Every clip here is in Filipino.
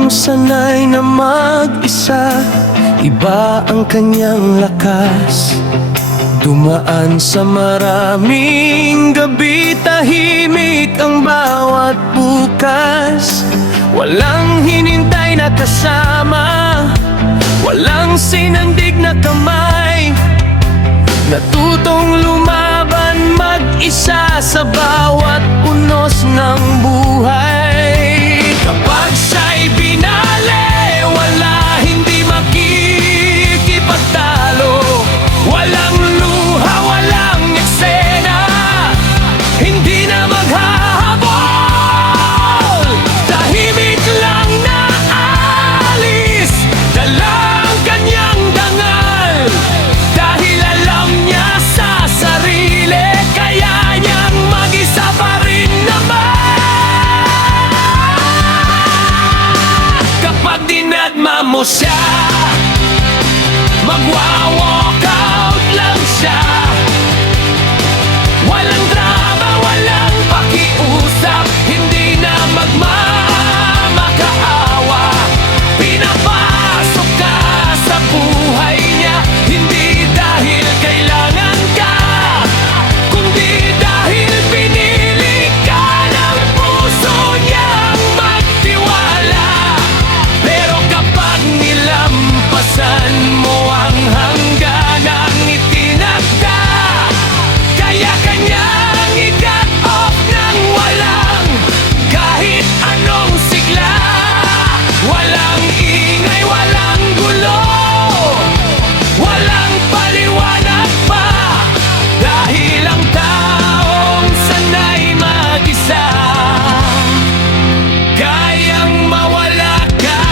taong sanay na mag-isa, iba ang kanyang lakas. Dumaan sa maraming gabi, tahimik ang bawat bukas. Walang hinintay na kasama, walang sinandig na kamay. Natutong lumaban mag-isa sa bawat unos ng buhay. Kapag siya'y binali, wala, hindi makikipagtalo. Walang luha, walang eksena, hindi na maghahabol. Tahimik lang na alis, dala ang kanyang dangal. Dahil alam niya sa sarili, kaya niyang mag-isa pa rin naman. Kapag dinadma mo siya, magwa-walk out lang siya. Walang drama, walang pakiusap, hindi na magmamakaawa. Pinapasok ka sa buhay niya, hindi dahil kailangan ka, kundi dahil pinili ka ng puso niyang magtiwala. Pero kapag nilampasan mo ang hangganang itinakda, kaya kanyang i-cut off nang walang kahit anong sigla. Walang ingay, walang gulo, walang paliwanag pa, dahil ang taong sanay mag-isa, kayang mawala ka.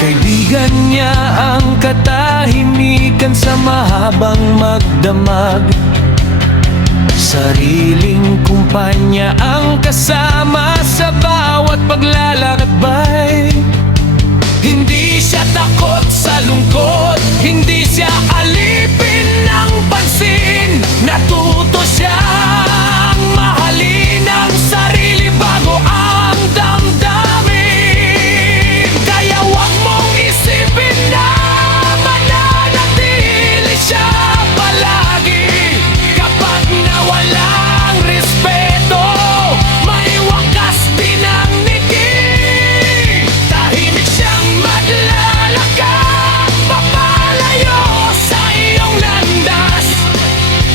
Kaibigan niya ang katahimikan sa mahabang magdamag. Sariling kumpanya ang kasama sa bawat paglalakbay. Hindi siya takot sa lungkot, hindi siya alipin ng pansin. Natuto siyang mahalin ang sarili bago ang damdamin. Kaya wag mong isipin na mananatili siya palagi. Kapag nawala ang respeto, may wakas din ang ngiti. Tahimik siyang maglalakad papalayo sa iyong landas,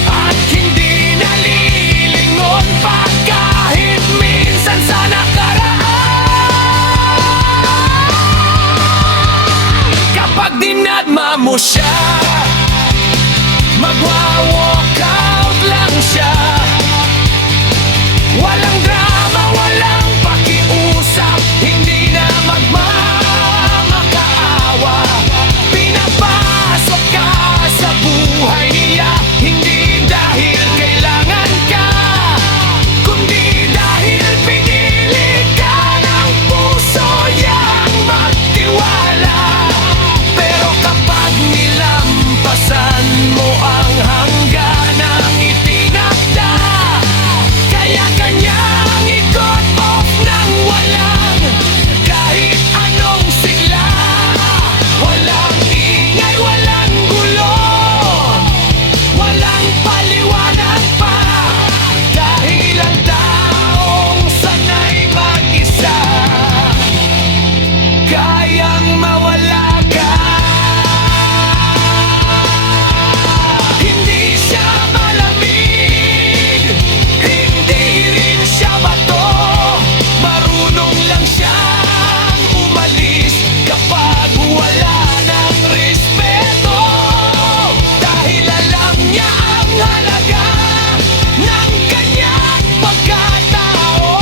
at hindi nalilingon pa kahit minsan sa nakaraan. Kapag dinadma mo siya, magwa-walk out lang siya. Walang drama, walang pakiusap, hindi na magmamakaawa. Pinapasok ka sa buhay niya, hindi dahil kailangan ka, kundi dahil pinili ka ng puso niyang magtiwala. Pero kapag nilampasan mo ang hangganang itinakda, kaya kanyang i-cut off nang walang kahit anong sigla. Walang ingay, walang gulo, walang paliwanag pa, dahil ang taong sanay mag-isa, kayang mawala ka. Hindi siya malamig, hindi rin siya bato, marunong lang siyang umalis kapag wala ng respeto. Dahil alam niya ang halaga ng kanyang pagkatao,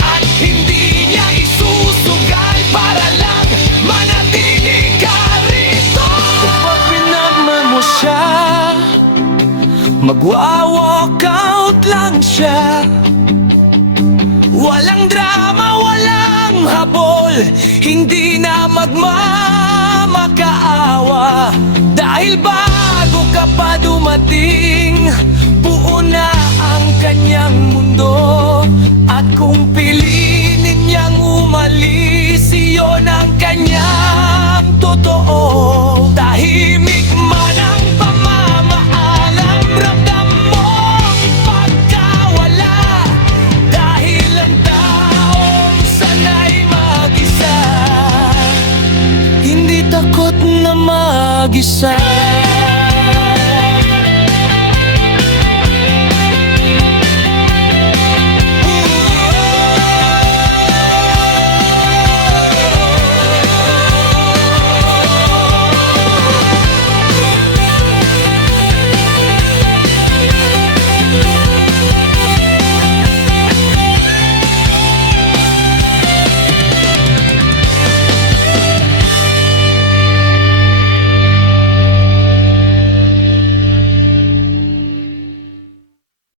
at hindi niya isusugal para lang manatili ka rito. Kapag pinagma mo siya, magwa-walk out lang siya. Walang drama, walang ang habol, hindi na magmamakaawa. Dahil bago ka pa dumating, buo na ang kanyang mundo. At kung piliin niyang umalis, iyon ang kanyang totoo. Tahimik man ang pamamaalam, ramdam mo pagkawala. Dahil ang taong sanay mag-isa, hindi takot na mag-isa.